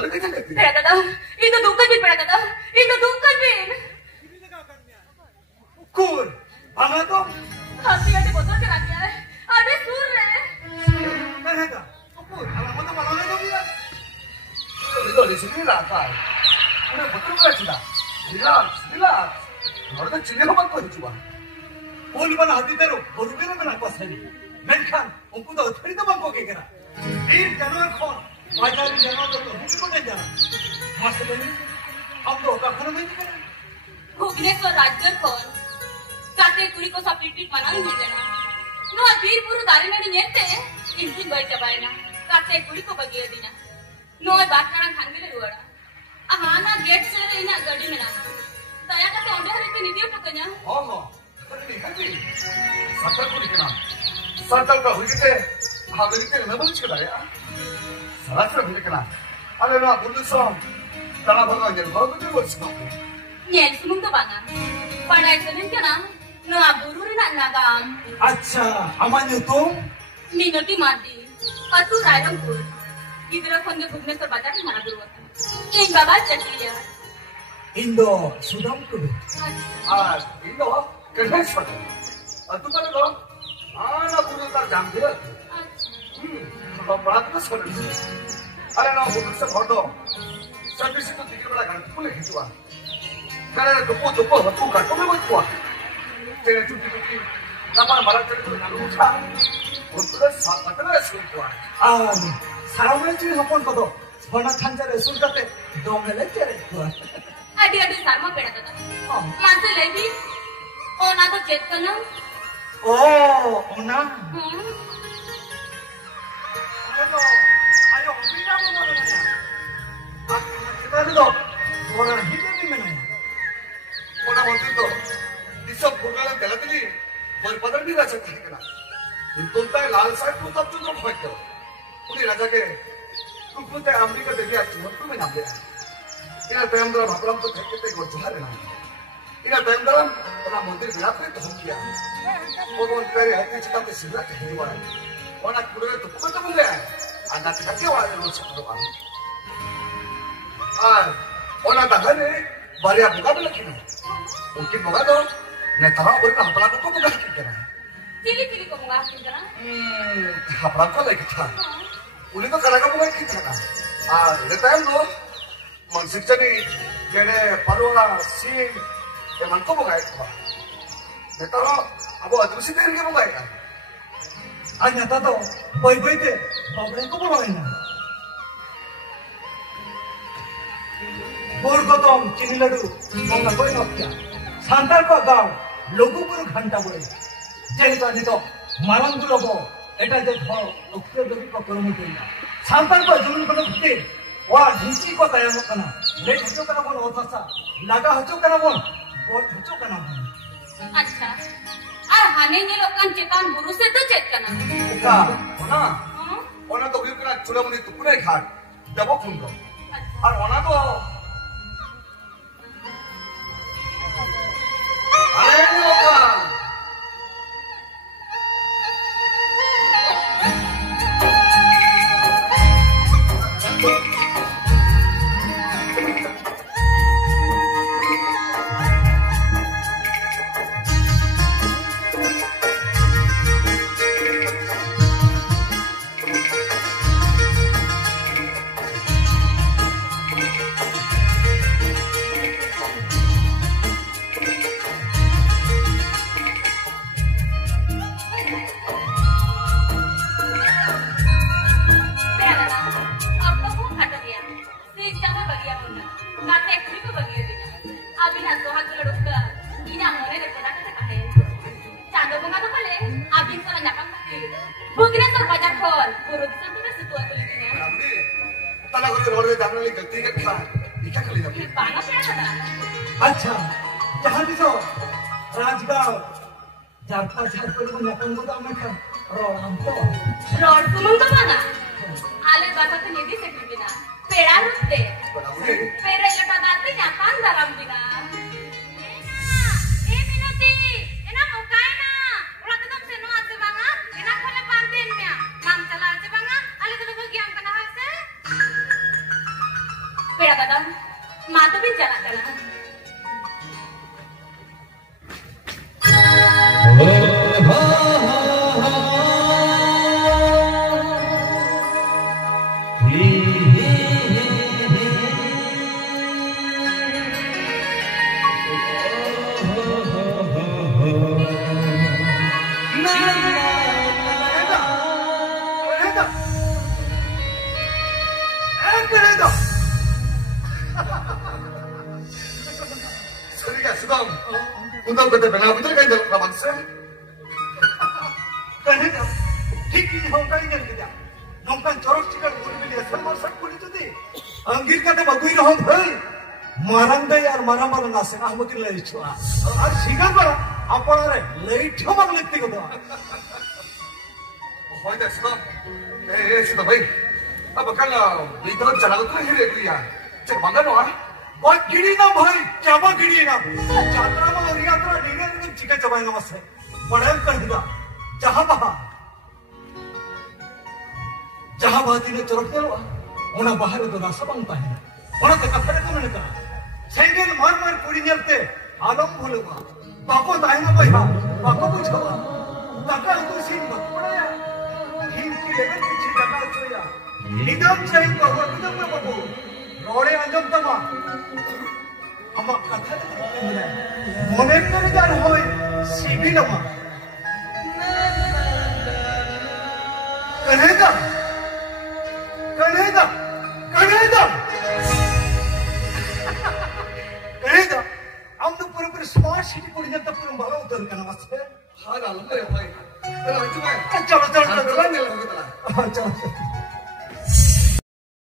Betul kan jangan gitu. Pera kata, itu dukan bin pera kata, itu dukan bin. Kur, banget dong. Hati ada botol kerangnya, ada surre. Kan ada. Kur, alamat apa mana dong ya? Itu di sini lah kan. Udah betul kan sudah. Relax, relax. Orang cili apa kau coba? Poli mana hati terus, baru bilang mana kau sendiri. Menkan, umpu dah cari tu bangko ke kena. Ini jangan kau, baca ni jangan tu, bukan kau jangan. Masa ni, अब तो का खाना नहीं करें भुवनेश्वर राज्य कोण काते कुड़ी को सप्लिटिट मनान मिलेना नो बीरपुर दारी में नियते इंजिन बैठ जाए ना काते कुड़ी को बगिया दीना नो बात करना खान के रुआड़ा आहाना गेट से लेना गाड़ी में ना दया का तो अंडर रहते निधियो पकड़ना हाँ हाँ पर नहीं है जी सत्तर कुड़ी के नाम सत्तर का हुई के हावेरी के नमन चला यार सरासर हुई के नाम अरे ना बुल्लू सॉन्ग तना भगवान जन बहुत कुछ बोल सकते Nyen semung tu bangan. Pada eksemen kena, no aburu rin ang nagam. अच्छा अमान्य तुम Minoti mati. Atu Rayampur. Gidra konde Bhubaneswar bajar ki mana dulu. Ing baba chatiya. इंदो सुदाम कुड़ी इंदो गणेश पटेल तू तो लो ना बुल्लू तार जाम दिया तो बड़ा तो सुन अरे ना बुल्लू से फोटो सर्विस तो दिखे बड़ा गाड़ी खुले खिंचवा karena tupu bukan kau memang kuat jangan cuci nama malah terus lupa terus apa terus lupa saramnya ciri hapon kau tu mana kanjar esul kate domele ciri kuat Adi sarma peda kata masa lagi ona to cek kana oh ona ayo bina mo mana kita itu orang hidup di mana Ona मंत्री तो इस सब programme गलत नहीं पर पदर भी राजा कहे ना इंतुलता है लाल साहब को तब तो फाइट करो उन्हें राजा के कुकुते अमेरिका देखिए चुनौती में नाम दिया इन्हें टाइम दरा भापराम तो ठेके पे को जुहार ना इन्हें टाइम दरा अपना मंत्री बिना पे तो हम किया वो तो उनके रे है चिता के सिला के हुआ है ओना पूरे तो कुछ तो बोले आना के क्या वाले लोग सब लोग ओना दादा ने बारिया बुका भी लगी mungkin bukan dong netara boleh nah pelaku kok bukan kira Pilih kau mengalah kira pelaku lagi kita udah tuh karena kamu lagi kita kan ini time lo maksudnya nih jadi paruwa sih emang kau bukan itu netara abu adu sih dari kamu bukan kan nyata tuh boy deh bapak kau bukan ini Borgotong Chiniladu Mongga Boy Nokia Santar ko gaw Logupuru घंटा बोले जय तो नहीं तो मालूम गुलो को ऐटा जब हो उक्ते दोगी को करो मुझे सांतार को जुनून को उक्ते वाह ढीसी को तैयार हो करना ले हचो करना बोल होता सा लगा हचो करना बोल और हचो करना बोल अच्छा और हने ये लोग kan चेतान बुरु से तो चेत करना का ओना तो भी करना चुरा मुझे तो पूरे घाट जब फोन दो और ओना तो अच्छा जहाँ भी तो राजगांव जाता झारखंड में नकल को दाम का road सुमंग mana ale bahasa sendiri sebina pera rutte pera ile padati nyakan dalam bina minati ena mukai na ulah tetap seno ate banga ena khole pantin nya mam chala ate banga ale to bagi ang kana hase पेड़ा दादा माँ तो भी चला चला Untuk kita benar betul kan dalam bangsa. Kaneda, ठीक ही होगा ही नहीं क्या? नौकर चोरक चिकन बोल भी लिया सब सब बोली तो थी. अंगिर का तो बगुई ना हो भाई. मारंदे यार मारा मारा ना से हम तो ले चुका. आज शिकार बड़ा अपन रे लेट हो मग लेती को तो. हो जाए सुनो. सुनो भाई. अब कल बीतल चला तो ही रे लिया. चल मंगल हो बहुत गिरी ना भाई चाबा गिरी ना यात्रा में और यात्रा ढीले ने चिका चबाएगा मस्त है बड़े कर दिया जहां बाती ने चरक देवा उन्हें बाहर तो रास्ता बनता है उन्हें तो कपड़े को मैंने कहा सेंगल मार मार पूरी नियलते आलम भूलूंगा बाको दाएंगा भाई बाको पूछोगा ताका तो सीन मत पड़ा टीम की लेवल कुछ करना चाहिए निदान चाहिए तो वो तुझे मैं बाबू रोड़े अंजम तमा अम्मा कथा मोने कर जान होय सीबी लमा कनेदा हम तो पूरे स्मार्ट सिटी को जब तक पूरा बाला उतर करना मत है हाँ डालो भाई चलो चलो